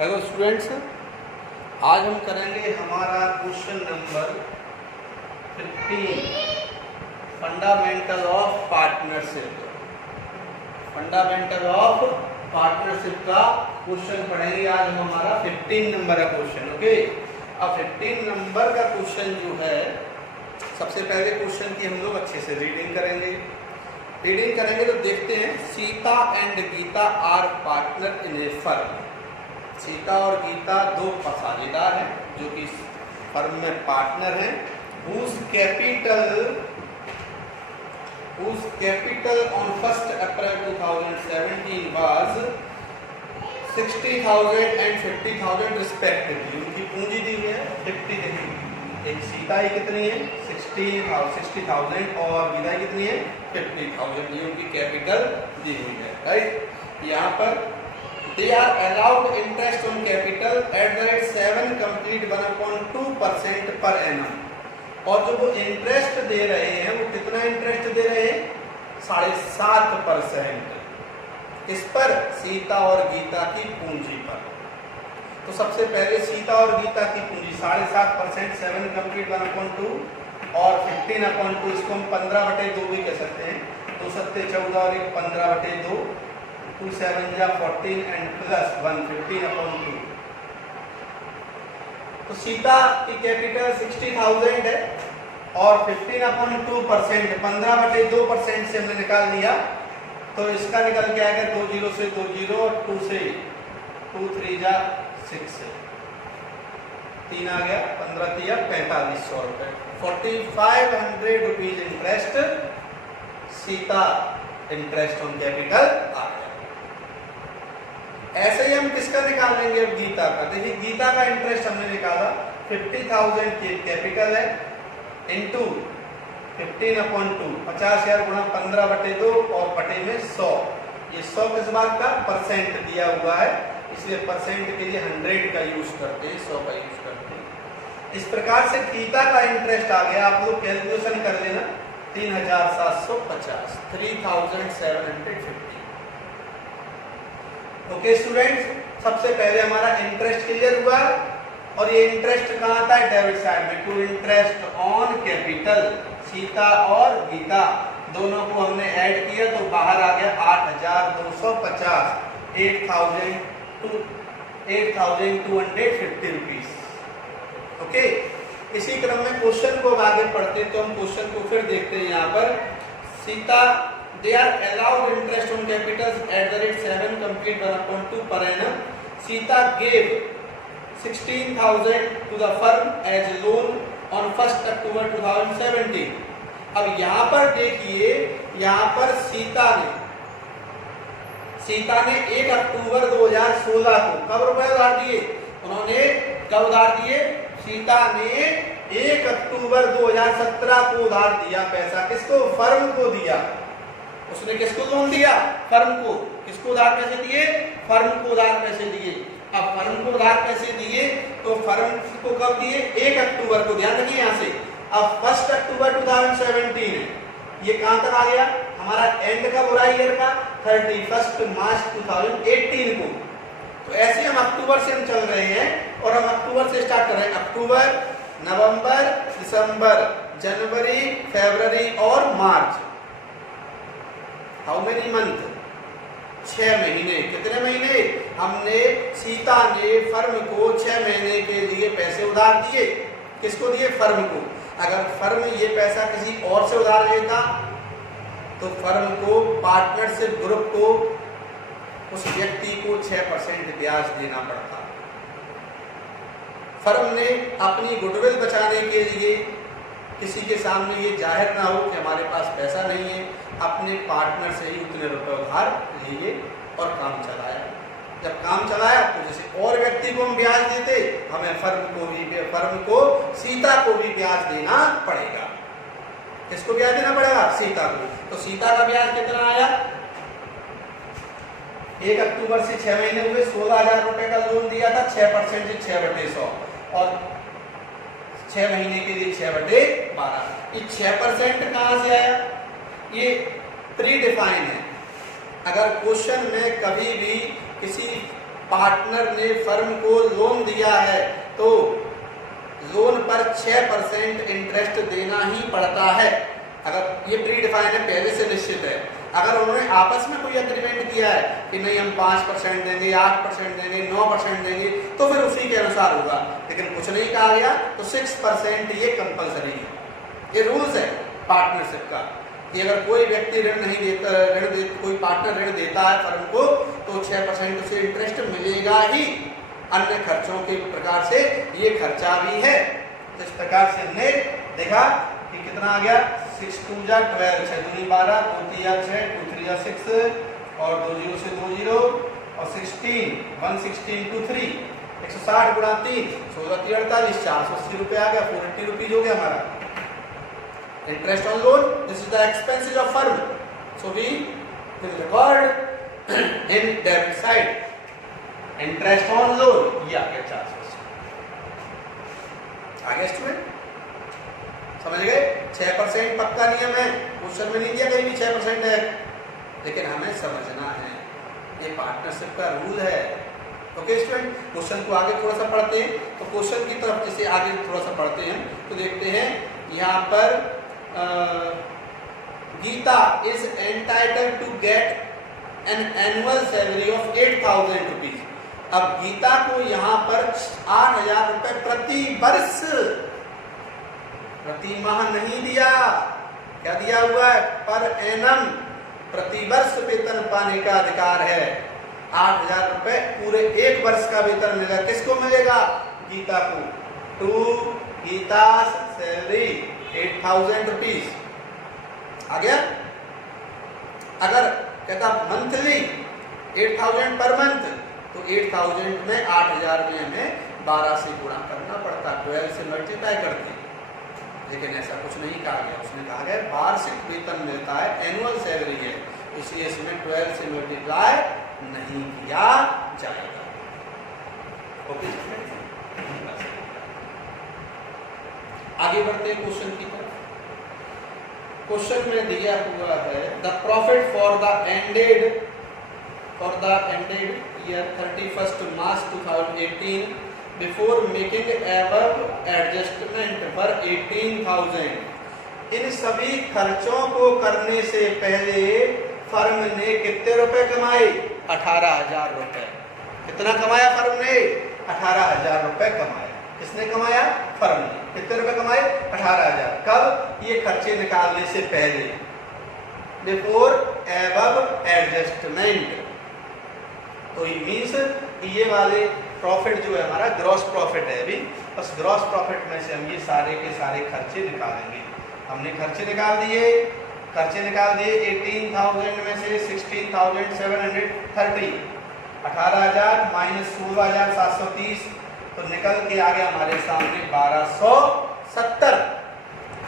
Hello students, आज हम करेंगे हमारा question number 15 fundamental of partnership. Fundamental of partnership का क्वेश्चन पढ़ेंगे। आज हम हमारा 15 नंबर का क्वेश्चन। ओके, अब 15 नंबर का क्वेश्चन जो है, सबसे पहले क्वेश्चन की हम लोग अच्छे से रीडिंग करेंगे तो देखते हैं। Sita and Gita are partner in a firm. Sita और गीता दो साझेदार हैं जो कि फर्म में पार्टनर हैं। whose capital on 1st April 2017 was 60,000 and 50,000 respectively। उनकी पूंजी दी है 50 देखिए, एक सीता ही कितनी है 60,000 और गीता कितनी है 50,000। ये उनकी कैपिटल दी हुई है। राइट, यहाँ पर they are allowed interest on capital at the rate 7 complete 1/2% per annum। और जो वो इंटरेस्ट दे रहे हैं वो कितना इंटरेस्ट दे रहे हैं 7.5%। किस पर? सीता और गीता की पूंजी पर। तो सबसे पहले सीता और गीता की पूंजी 7.5%, 7 complete 1/2 और 15/2, इसको हम 15/2 भी कह सकते हैं। 2 सत्ते 14 और 1 15/2, 2 7 जा 14 एंड प्लस 1 15/2। तो सीता की कैपिटल 60,000 है और 15/2% 15/2% से हमने निकाल लिया। तो इसका निकल के आएगा 2 0 से 2 0 और 2 से 2 3 जा 6 से 3 आ गया 15 3 4500 रुपए। 4500 rupees interest, Sita interest on capital आ गया। ऐसे ही हम किसका निकाल लेंगे अब? गीता का। देखिए गीता का इंटरेस्ट हमने निकाला 50,000 की कैपिटल है इंटू 15/2, 50,000 गुणा 15/2 और बटे में 100। ये 100 किस बात का? परसेंट दिया हुआ है, इसलिए परसेंट के लिए 100 का यूज करते हैं, 100 का यूज करते हैं। इस प्रकार से गीता का इंटरेस्ट आ गया। आप लोग कैलकुलेशन कर लेना, 3,750 3,750। ओके स्टूडेंट्स, सबसे पहले हमारा इंटरेस्ट क्लियर हुआ और ये इंटरेस्ट कहाँ था? डेबिट साइड में। To interest on capital, Sita और गीता दोनों को हमने ऐड किया तो बाहर आ गया 8,250, 8,250 रुपीज। ओके, इसी क्रम में क्वेश्चन को आगे पढ़ते तो हम क्वेश्चन को फिर देखते हैं। यहाँ पर Sita they are allowed interest on capitals at the rate 7 complete 1/2 per annum। Sita gave 16,000 to the firm as loan on 1st October 2017। अब यहाँ पर देखिए, यहाँ पर सीता ने 1 अक्टूबर 2016 को कब रुपए उधार दिए? उन्होंने कब उधार दिए? सीता ने 1 अक्टूबर 2017 को उधार दिया पैसा। किसको? फर्म को दिया। उसने किसको लोन दिया? फर्म को। किसको उधार पैसे दिए? फर्म को उधार पैसे दिए। अब फर्म को उधार पैसे दिए तो फर्म को कब दिए? 1 अक्टूबर को। ध्यान रखिए यहाँ से। अब 1 अक्टूबर 2017 है, ये कहां तक आ गया? हमारा एंड कब हो रहा है ईयर का? 31 मार्च 2018 को। तो ऐसे हम अक्टूबर से हम चल रहे हैं और हम अक्टूबर से स्टार्ट कर रहे हैं। अक्टूबर, नवंबर, दिसंबर, जनवरी, फरवरी और मार्च। How many month? 6 महीने। कितने महीने? हमने सीता ने फर्म को 6 महीने के लिए पैसे उधार दिए। किसको दिए? फर्म को। अगर फर्म ये पैसा किसी और से उधार लेता तो फर्म को, पार्टनरशिप ग्रुप को, उस व्यक्ति को 6% ब्याज देना पड़ता। फर्म ने अपनी गुडविल बचाने के लिए किसी के सामने ये जाहिर ना हो कि हमारे पास पैसा नहीं है, अपने पार्टनर से ही उतने रुपए उधार लिए और काम चलाया। जब काम चलाया तो जैसे और व्यक्ति को हम ब्याज देते, हमें फर्म को सीता को भी ब्याज देना पड़ेगा। किसको ब्याज देना पड़ेगा? सीता को। तो सीता का ब्याज कितना आया? 1 अक्टूबर से 6 महीने हुए, 16,000 रुपए का लोन दिया था। 6% से 6/100 और 6 महीने के लिए 6/12। ये 6% कहां से आया? ये प्री डिफाइन है। अगर क्वेश्चन में कभी भी किसी पार्टनर ने फर्म को लोन दिया है तो लोन पर 6% इंटरेस्ट देना ही पड़ता है। अगर ये प्री डिफाइन है, पहले से निश्चित है। अगर उन्होंने आपस में कोई एग्रीमेंट किया है कि नहीं हम 5% देंगे, 8% देंगे, 9% देंगे, तो फिर उसी के अनुसार होगा। लेकिन कुछ नहीं कहा गया तो 6% ये कंपलसरी है, ये रूल्स है पार्टनरशिप का कि अगर कोई व्यक्ति कोई पार्टनर ऋण देता है फर्म को तो 6% उसे इंटरेस्ट मिलेगा ही। अन्य खर्चों के प्रकार से ये खर्चा भी है। तो इस प्रकार से हमने देखा कि कितना आ गया, 6 2 जा 12, 6 दूनी 12, 2 3 जा 6, 2 3 जा 6 और 2 0 से 2 0 और 16 116 2 3 160 गुणा 3 16 3 48 480 रुपये आ गया, 480 रुपीज हो गया हमारा interest on loan. This is the expenses of firm, so we will record in debit side interest on loan. ये आ गया 480। आ गया स्टूडेंट, समझ गए? 6% पक्का नियम है, क्वेश्चन में नहीं दिया कहीं भी 6% है, लेकिन हमें समझना है ये पार्टनरशिप का रूल है। ओके स्टूडेंट, क्वेश्चन को आगे थोड़ा सा पढ़ते हैं। तो क्वेश्चन की तरफ जैसे आगे थोड़ा सा पढ़ते हैं तो देखते हैं यहाँ पर Gita is entitled to get an annual salary of 8,000 rupees. अब गीता को यहाँ पर 8,000 रुपए प्रति वर्ष, प्रति माह नहीं दिया, क्या दिया हुआ है? पर एनम, प्रति वर्ष वेतन पाने का अधिकार है। 8,000 रुपए पूरे एक वर्ष का वेतन मिलेगा। किसको मिलेगा? गीता को। To Geeta salary 8,000 rupees. आ गया? अगर कहता मंथली 8,000 पर मंथ, तो 8,000 में 8,000 में हमें 12 से गुणा करना पड़ता, 12 से मल्टीप्लाई करते। लेकिन ऐसा कुछ नहीं कहा गया, उसने कहा गया वार्षिक वेतन मिलता है, एनुअल सैलरी है, इसलिए इसमें 12 से मल्टीप्लाई नहीं किया जाएगा। ओके, आगे बढ़ते हैं क्वेश्चन की तरफ। क्वेश्चन में दिया हुआ है the profit for the ended year 31st March 2018 before making above adjustment for 18,000। इन सभी खर्चों को करने से पहले फर्म ने कितने रुपए कमाए? 18,000 रुपए। कितना कमाया फर्म ने? 18,000 रुपए कमाया। किसने कमाया? फर्म ने। कितने रुपए कमाए? 18,000। कब? ये खर्चे निकालने से पहले, बिफोर एबव एडजस्टमेंट। तो ये मीन्स ये वाले प्रॉफिट जो है हमारा ग्रॉस प्रॉफिट है, अभी बस ग्रॉस प्रॉफिट में से हम ये सारे के सारे खर्चे निकालेंगे। हमने खर्चे निकाल दिए 18,000 में से 16,730, 18,000 माइनस 16,730, तो निकल के आ गया हमारे सामने 1,270।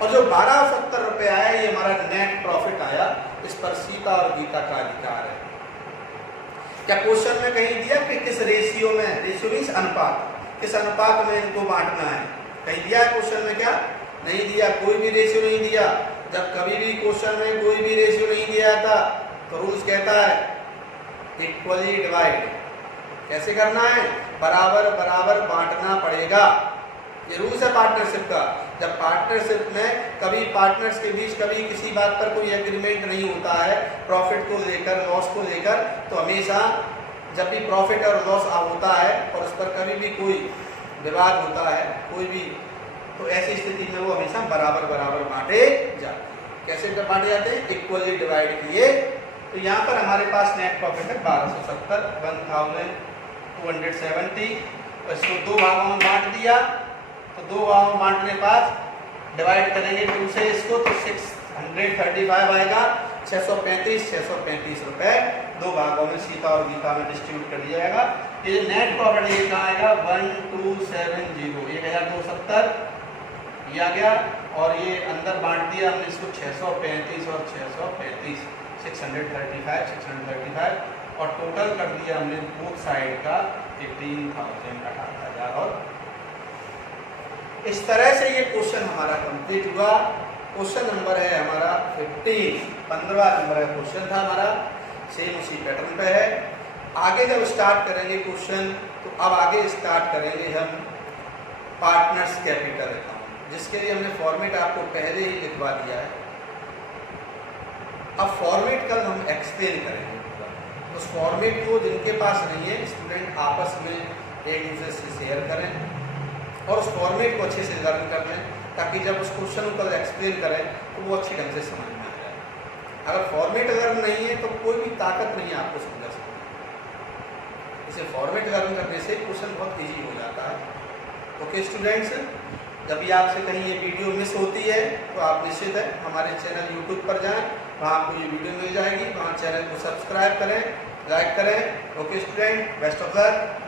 और जो 1,270 रुपए आया ये हमारा नेट प्रॉफिट आया। इस पर सीता और गीता का अधिकार है। क्या क्वेश्चन में कहीं दिया कि किस रेशियो में? रेशियो मीन्स अनुपात, किस अनुपात में इनको बांटना है? कहीं दिया है क्वेश्चन में? क्या नहीं दिया, कोई भी रेशियो नहीं दिया। जब कभी भी क्वेश्चन में कोई भी रेशियो नहीं दिया था तो रूल्स कहता है इक्वली डिवाइड। कैसे करना है? बराबर बराबर बांटना पड़ेगा। ये रूल्स है पार्टनरशिप का। जब पार्टनरशिप में कभी पार्टनर्स के बीच कभी किसी बात पर कोई एग्रीमेंट नहीं होता है, प्रॉफिट को लेकर, लॉस को लेकर, तो हमेशा जब भी प्रॉफिट और लॉस होता है और उस पर कभी भी कोई विवाद होता है कोई भी, तो ऐसी स्थिति में वो हमेशा बराबर बराबर बांटे जाते हैं। कैसे बांटे जाते हैं? इक्वली डिवाइड किए। तो यहाँ पर हमारे पास नेट प्रॉफिट है 1,270, 1,270। इसको दो भागों में बांट दिया, तो दो भागों में बांटने के बाद डिवाइड करेंगे 2 से इसको, तो 635 आएगा। 635 रुपए दो भागों में सीता और गीता में डिस्ट्रीब्यूट कर दिया जाएगा। ये नेट प्रॉफिट ये कहाँ आएगा? 1,270, 1,270 ये आ गया। और ये अंदर बांट दिया हमने इसको 635 और 635, 635 और टोटल कर दिया हमने बोथ साइड का 18,000, 18,000। और इस तरह से ये क्वेश्चन हमारा कंप्लीट हुआ। क्वेश्चन नंबर है हमारा 15, 15वां नंबर है क्वेश्चन था हमारा, सेम उसी पैटर्न पे है। आगे जब स्टार्ट करेंगे क्वेश्चन, तो अब आगे स्टार्ट करेंगे हम पार्टनर्स कैपिटल अकाउंट, जिसके लिए हमने फॉर्मेट आपको पहले ही लिखवा दिया है। अब फॉर्मेट कल हम एक्सप्लेन करेंगे। उस फॉर्मेट को जिनके पास नहीं है, स्टूडेंट आपस में एक दूसरे से शेयर करें और उस फॉर्मेट को अच्छे से लर्न कर लें, ताकि जब उस क्वेश्चन को कल एक्सप्लेन करें तो वो अच्छी ढंग से समझ में आ जाए। अगर फॉर्मेट लर्न नहीं है तो कोई भी ताकत नहीं है आपको समझा सकते। इसे फॉर्मेट लर्न करने से क्वेश्चन बहुत ईजी हो जाता है। ओके स्टूडेंट्स, जब भी आपसे कहीं ये वीडियो मिस होती है तो आप निश्चित है हमारे चैनल यूट्यूब पर जाएं, वहाँ आपको ये वीडियो मिल जाएगी। वहाँ चैनल को सब्सक्राइब करें, लाइक करें। Okay student, best of luck.